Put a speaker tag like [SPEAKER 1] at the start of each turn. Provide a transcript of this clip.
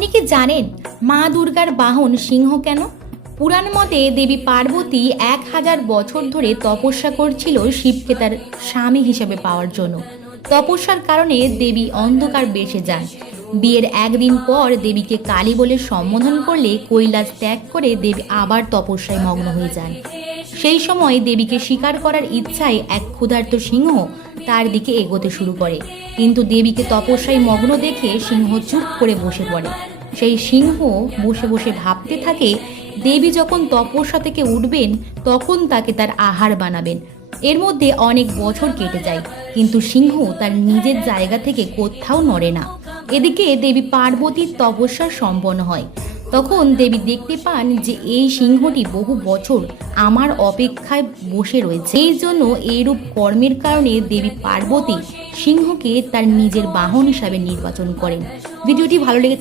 [SPEAKER 1] আপনি কি জানেন মা দুর্গার বাহন সিংহ কেন? পুরাণ মতে দেবী পার্বতী এক হাজার বছর ধরে তপস্যা করছিল শিবকে তার স্বামী হিসেবে পাওয়ার জন্য। তপস্যার কারণে দেবী অন্ধকার বেসে যান। বিয়ের একদিন পর দেবীকে কালী বলে সম্বোধন করলে কৈলাস ত্যাগ করে দেবী আবার তপস্যায় মগ্ন হয়ে যান। সেই সময় দেবীকে শিকার করার ইচ্ছায় এক ক্ষুধার্ত সিংহ তার দিকে এগোতে শুরু করে। কিন্তু দেবীকে তপস্যায় মগ্ন দেখে সিংহ চুপ করে বসে পড়ে। সেই সিংহ বসে বসে ভাবতে থাকে, দেবী যখন তপস্যা থেকে উঠবেন, তখন তাকে তার আহার বানাবেন। এর মধ্যে অনেক বছর কেটে যায়, কিন্তু সিংহ তার নিজের জায়গা থেকে কোথাও নড়ে না। এদিকে দেবী পার্বতীর তপস্যা সম্পন্ন হয়। তখন দেবী দেখতে পান যে এই সিংহটি বহু বছর আমার অপেক্ষায় বসে রয়েছে। এই জন্য এইরূপ কর্মের কারণে দেবী পার্বতী সিংহকে তার নিজের বাহন হিসাবে নির্বাচন করেন। ভিডিওটি ভালো লেগে